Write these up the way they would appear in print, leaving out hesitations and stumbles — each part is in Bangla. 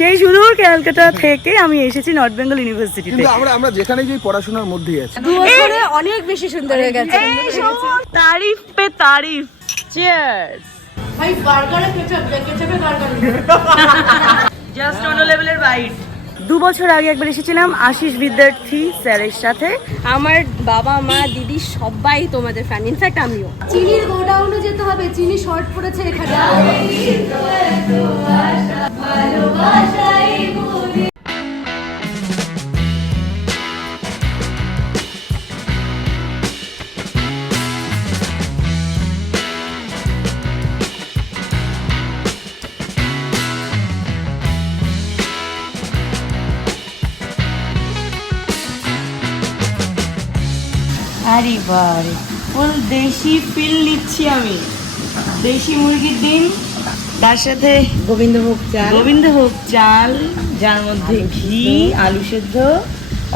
সেই সুদূর ক্যালকাটা থেকে আমি এসেছি নর্থ বেঙ্গল ইউনিভার্সিটিতে। কিন্তু আমরা যেখানে যাই পড়াশোনার মধ্যেই আছি। 2 বছরে অনেক বেশি সুন্দর হয়ে গেছে। তারিফ পে তারিফ। চিয়ার্স। ভাই বার্গারে কেচাপে বার্গার জাস্ট অন লেভেলের বাইট। 2 বছর আগে একবার এসেছিলাম আশিস বিদ্যার্থী স্যারের সাথে। আমার বাবা মা দিদি সবাই তোমাদের ফ্যান, ইনফ্যাক্ট আমিও। চিনির গোডাউনে যেতে হবে, চিনি শর্ট পড়েছে এখানে। আরে বারে ফুল দেশি ফিল নিচ্ছি আমি। দেশি মুরগির ডিম, তার সাথে গোবিন্দভোগ চাল, গোবিন্দভোগ চাল, যার মধ্যে ঘি, আলু সেদ্ধ,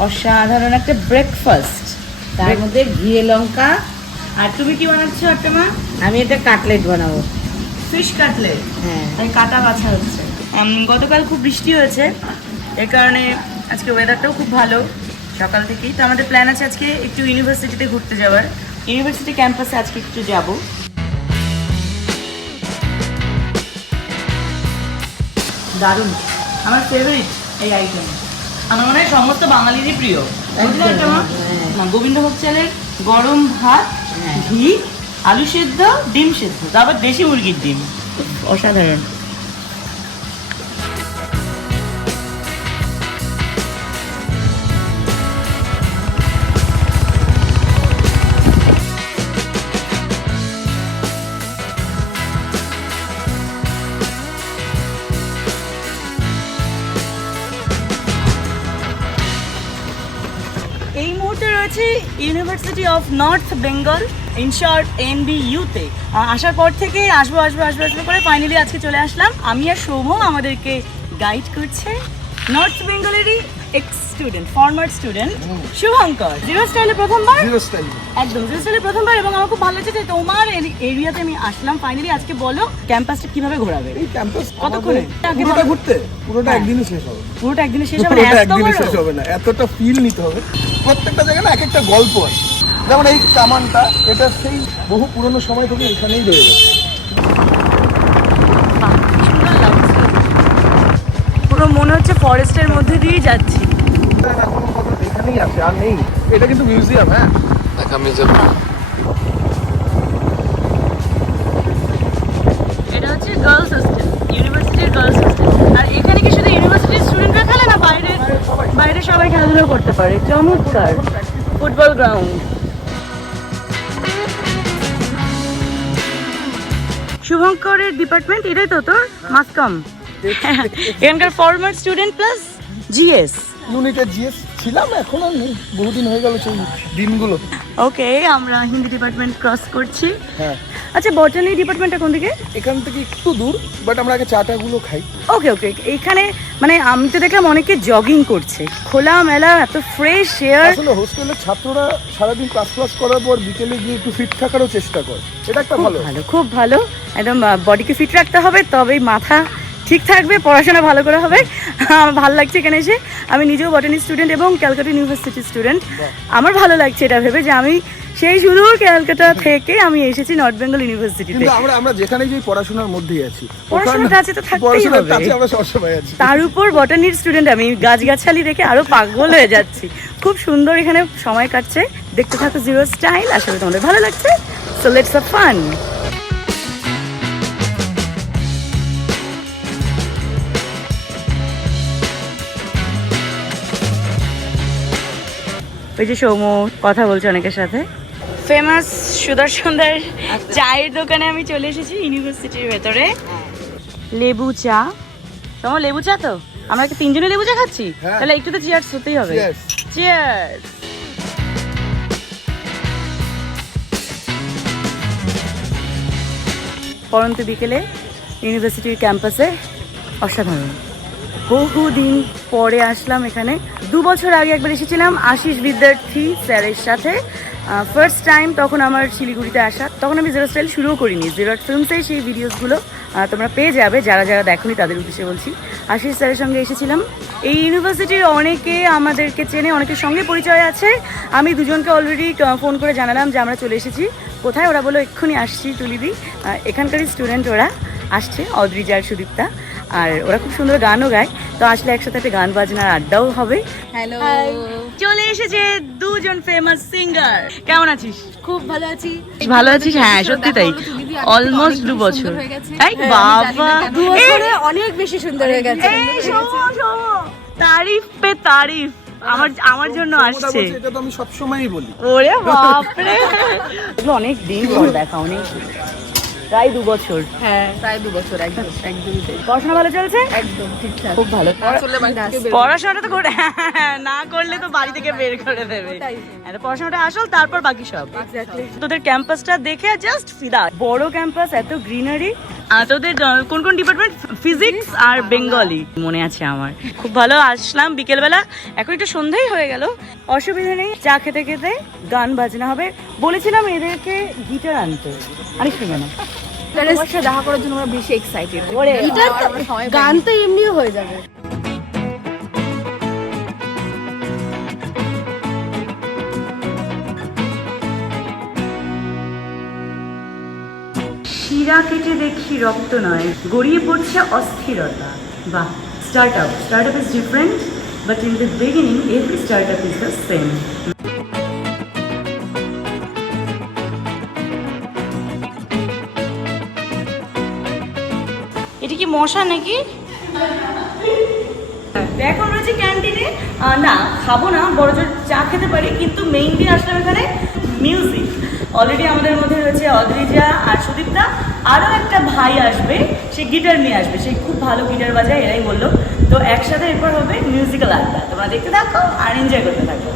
অসাধারণ একটা ব্রেকফাস্ট। তার মধ্যে ঘিয়ে লঙ্কা। আর তুমি কি বানাচ্ছো একটা মা? আমি এটা কাটলেট বানাবো। Fish cutlet. হ্যাঁ, তাই কাটা বাছা হচ্ছে। গতকাল খুব বৃষ্টি হয়েছে, এ কারণে আজকে ওয়েদারটাও খুব ভালো সকাল থেকেই। তো আমাদের প্ল্যান আছে আজকে একটু ইউনিভার্সিটিতে ঘুরতে যাওয়ার। ইউনিভার্সিটি ক্যাম্পাসে আজকে একটু যাব। দারুণ, আমার ফেভারিট এই আইটেম। আমার মনে হয় সমস্ত বাঙালিরই প্রিয়। না, গোবিন্দভোগ চালের গরম ভাত, ঘি, আলু সেদ্ধ, ডিম সেদ্ধ, তারপর দেশি মুরগির ডিম। অসাধারণ। এই মুহূর্তে রয়েছে university of north Bengal, in short NBU-তে। আসার পর থেকে আসবো করে ফাইনালি আজকে চলে আসলাম। আমি আর সৌম্য আমাদেরকে গাইড করছে নর্থ বেঙ্গলেরই ex student, former student Shubhankar. Zero স্টাইলে প্রথমবার, একদম জিরো স্টাইলে প্রথমবার। এবং আমার খুব ভালো লাগছে যে তোমার এরিয়াতে আমি আসলাম ফাইনালি। আজকে বলো ক্যাম্পাসটা কিভাবে ঘোরাবে? এই ক্যাম্পাস কতক্ষণে? পুরোটা ঘুরতে পুরোটা একদিনই শেষ হবে। পুরোটা একদিনে শেষ হবে? পুরোটা এত একদিনই বড়? শেষ হবে না, এতটা ফিল নিতে হবে। প্রত্যেকটা জায়গায় না এক একটা গল্প আছে। যেমন এই কামানটা, এটা সেই বহু পুরনো সময় থেকে এখানেই রয়ে গেছে। পুরো মনে হচ্ছে ফরেস্টের মধ্যে দিয়ে যাচ্ছি। এখানেই আছে, আর নেই। এটা কিন্তু মিউজিয়াম। হ্যাঁ, এটা হচ্ছে গার্লস হোস্টেল, ইউনিভার্সিটির গার্লস হোস্টেল। আর এখানে কি শুধু ইউনিভার্সিটির স্টুডেন্টরা খেলে না, বাইরে সবাই খেলাধুলা করতে পারে? চমৎকার ফুটবল গ্রাউন্ড। শুভঙ্করের ডিপার্টমেন্ট এটাই তো তোর? মাসকম। এখানকার ফরমার স্টুডেন্ট প্লাস GS। ইউনিটে জিএস ছিলাম, এখন আর নেই, বহুদিন হয়ে গেল সেই দিনগুলো। ওকে, আমরা হিন্দি ডিপার্টমেন্ট ক্রস করছি। হ্যাঁ, আচ্ছা, বটানি ডিপার্টমেন্টটা কোন দিকে? এখান থেকে একটু দূর, বাট আমরা আগে চাটাগুলো খাই। ওকে ওকে, এইখানে মানে আমি তো দেখলাম অনেকে জগিং করছে, খোলা মেলা, এত ফ্রেশ এয়ার। আসলে হোস্টেলের ছাত্ররা সারাদিন ক্লাস করার পর বিকেলে গিয়ে একটু ফিট থাকারও চেষ্টা করে। এটা একটা ভালো। খুব ভালো। একদম বডিকে ফিট রাখতে হবে, তবেই মাথা ঠিক থাকবে, পড়াশোনা ভালো করে হবে। আমার ভালো লাগছে এখানে এসে। আমি নিজেও বটানি স্টুডেন্ট এবং ক্যালকাটা ইউনিভার্সিটি স্টুডেন্ট। আমার ভালো লাগছে এটা ভেবে যে আমি সেই সুদূর ক্যালকাটা থেকে আমি এসেছি নর্থ বেঙ্গল ইউনিভার্সিটিতে। কিন্তু আমরা যেখানে যাই পড়াশোনার মধ্যেই আছি। পড়াশোনার কাছে তো থাকতেই পড়াশোনার হবে। কাছে আমরা সবসময় আছি। তার উপর বটানির স্টুডেন্ট আমি, গাছগাছালি দেখে আরো পাগল হয়ে যাচ্ছি। খুব সুন্দর এখানে সময় কাটছে। দেখতে থাকো জিরো স্টাইল, আসলে তোমাদের ভালো লাগছে। So let's have fun. ওই যে সৌম্য কথা বলছে অনেকের সাথে। ফেমাস সুদর্শনদার চায়ের দোকানে আমি চলে এসেছি ইউনিভার্সিটির ভেতরে। লেবু চা। তোমার লেবু চা তো? আমরা কি তিনজনে লেবু চা খাচ্ছি? হ্যাঁ। তাহলে একটু তো চিয়ার্স হতেই হবে। চিয়ার্স। পরন্ত বিকেলে ইউনিভার্সিটির ক্যাম্পাসে অসাধারণ। বহুদিন পরে আসলাম এখানে। 2 বছর আগে একবার এসেছিলাম আশিস বিদ্যার্থী স্যারের সাথে। ফার্স্ট টাইম তখন আমার শিলিগুড়িতে আসা। তখন আমি জিরো স্টাইল শুরুও করিনি। জিরো ফিল্মসেই সেই ভিডিওসগুলো তোমরা পেয়ে যাবে, যারা যারা দেখোনি তাদের উদ্দেশ্যে বলছি। আশিস স্যারের সঙ্গে এসেছিলাম। এই ইউনিভার্সিটির অনেকে আমাদেরকে চেনে, অনেকের সঙ্গে পরিচয় আছে। আমি দুজনকে অলরেডি ফোন করে জানালাম যে আমরা চলে এসেছি। কোথায়? ওরা বলো এক্ষুনি আসছি তুলিদি। এখানকারই স্টুডেন্ট ওরা আসছে, অদ্রিজা আর সুদীপ্তা। আর ওরা খুব সুন্দর গানও গায়, তো আসলে একসাথে একটা গান বাজনার আড্ডাও হবে। হ্যালো, চলে এসেছে দুজন ফেমাস সিঙ্গার। কেমন আছিস? খুব ভালো আছি। ভালো আছিস? হ্যাঁ সত্যি তাই, অলমোস্ট 2 বছর। তাই বাবা, 2 বছরে অনেক বেশি সুন্দর হয়ে গেছে। এই শোনো শোনো, তারিফ পে তারিফ আমার জন্য আসছে। এটা তো আমি সবসময়ই বলি। ওরে বাপরে, এগুলো অনেক দিন পর দেখা, অনেক প্রায় 2 বছর। হ্যাঁ, প্রায় 2 বছর। একদমই তাই। পড়াশোনা ভালো চলছে? একদম ঠিকঠাক। খুব ভালো। চলে বাড়ি থেকে বের পড়াশোনাটা তো করে না করলে তো বাড়ি থেকে বের করে দেবে। ওটাই। এটা পড়াশোনাটা আসল, তারপর বাকি সব। এক্স্যাক্টলি। তোদের ক্যাম্পাসটা দেখে জাস্ট ফিদা। বড় ক্যাম্পাস, এত গ্রিনারি। তোদের কোন কোন ডিপার্টমেন্ট? ফিজিক্স আর বেঙ্গলি মনে আছে আমার। খুব ভালো। আসলাম বিকেলবেলা, এখন একটু সন্ধ্যাই হয়ে গেল। অসুবিধা নেই, চা খেতে খেতে গান বাজনা হবে। বলেছিলাম এদেরকে গিটার আনতে, আনিস কেন? তোমার সাথে দেখা করার জন্য আমরা বেশি এক্সাইটেড। ওরে গিটার তো, গান তো এমনিও হয়ে যাবে। শিরা কেটে দেখি রক্ত নয়, গড়িয়ে পড়ছে অস্থিরতা। বাহ, startup is different, but in the beginning every startup is the same. এটা কি মশা নাকি? এখন রয়েছে ক্যান্টিনে। না খাবো না, বড় জোর চা খেতে পারি, কিন্তু মেইনলি আসলাম এখানে মিউজিক। অলরেডি আমাদের মধ্যে রয়েছে অদ্রিজা আর সুদীপ্তা। আরও একটা ভাই আসবে, সে গিটার নিয়ে আসবে, সে খুব ভালো গিটার বাজায়, এরাই বললো। তো একসাথে এরপর হবে মিউজিক্যাল আড্ডা। তোমরা দেখতে থাকো আর এনজয় করতে থাকো।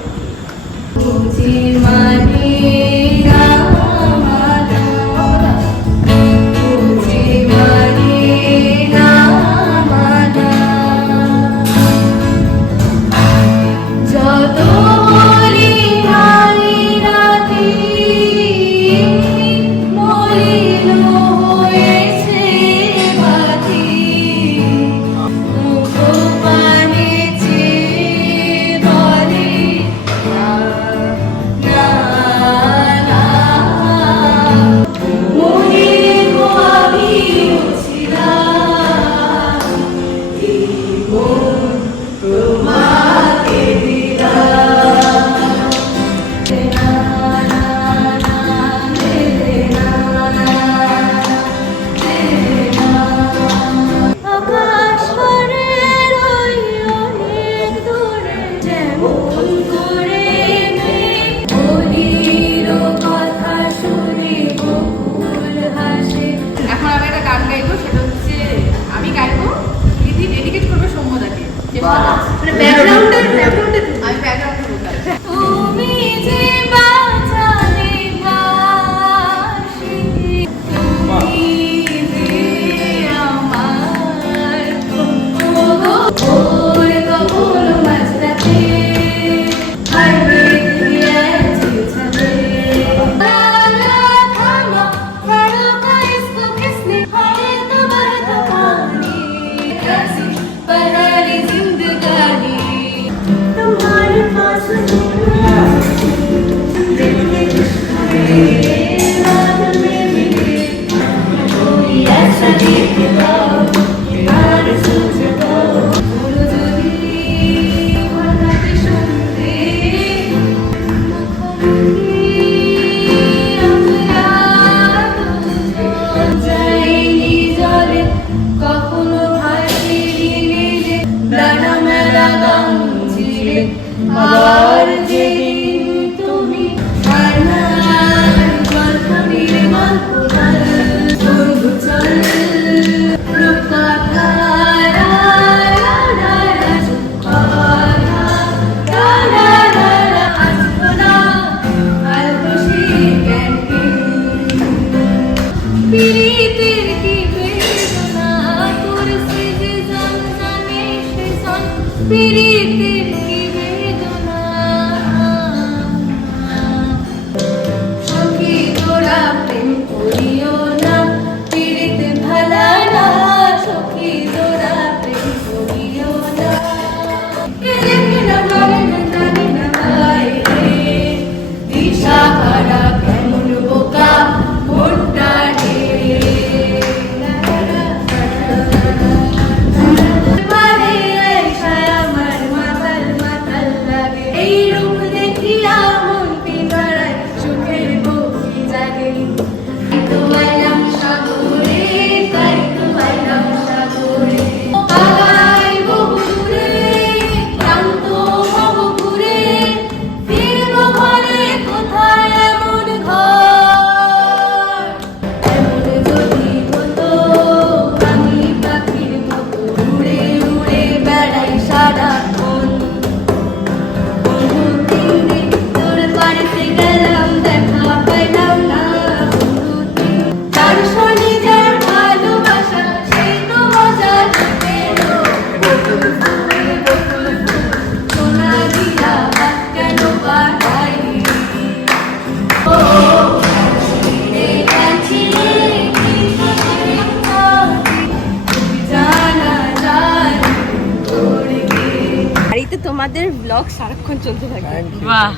তোমাদের ব্লগ সারাক্ষণ চলতে থাকে। বাহ,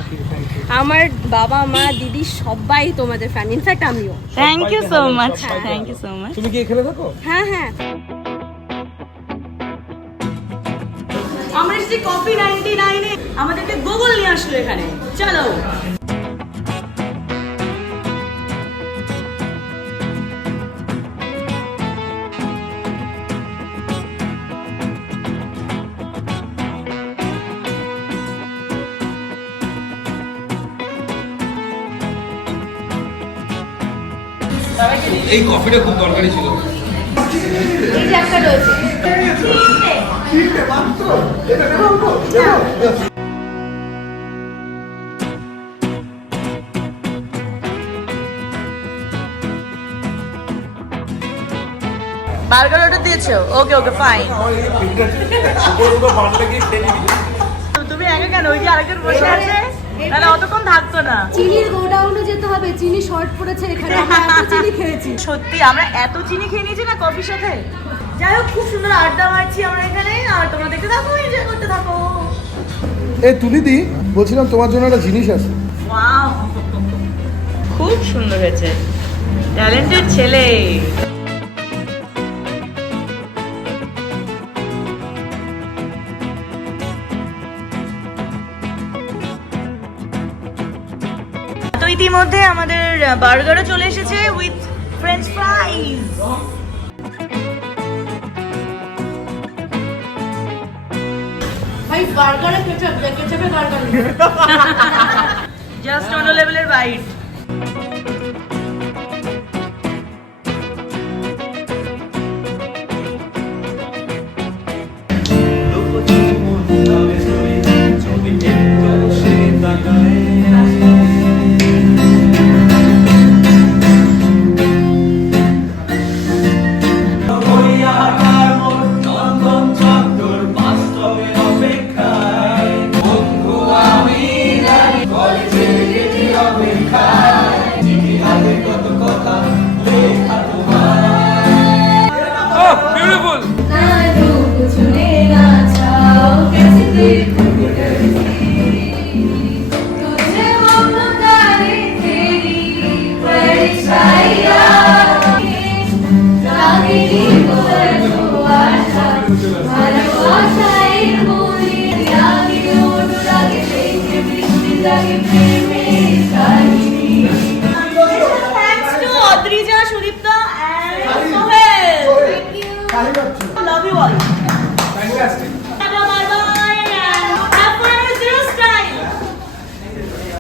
আমার বাবা মা দিদি সবাই তোমাদের ফ্যান, ইনফ্যাক্ট আমিও। Thank you so much, thank you so much. তুমি কি এখানে থাকো? হ্যাঁ হ্যাঁ, আমরা এসেছি কফি 99 এ, আমাদেরকে গুগল নিয়ে আসলো এখানে। চলো এই কফিটা খুব দরকারি ছিল। এই যে একটা রয়েছে। তিনটে মাত্র? এটা নেবো অল্প? নেবো? বার্গার অর্ডার দিয়েছো? ওকে ওকে ফাইন। আমার এই ফিঙ্গার উপরে বাড়লে কি খেয়ে নিবি? তুমি একা কেন? ওই যে আরেকজন বসে আছে, তাহলে অতক্ষণ থাকতো না। চিনির গোডাউনে যেতে হবে, চিনি শর্ট পড়েছে এখানে, আমরা এত চিনি খেয়েছি। সত্যি আমরা এত চিনি খেয়ে নিয়েছি না কফির সাথে। যাই হোক, খুব সুন্দর আড্ডা মারছি আমরা এখানে, আর তোমরা দেখতে থাকো, এনজয় করতে থাকো। এই তুলিদি, বলছিলাম তোমার জন্য একটা জিনিস আছে। ওয়াও, খুব সুন্দর হয়েছে, ট্যালেন্টেড ছেলে। তো ইতিমধ্যে আমাদের বার্গারও চলে এসেছে উইথ ফ্রেঞ্চ ফ্রাইজ। ভাই বার্গারে কেচাপ, কেচাপে বার্গার। জাস্ট অন্য লেভেলের byte. Thanks to Adrija, Sudipta and Sohail. Love you all. Fantastic.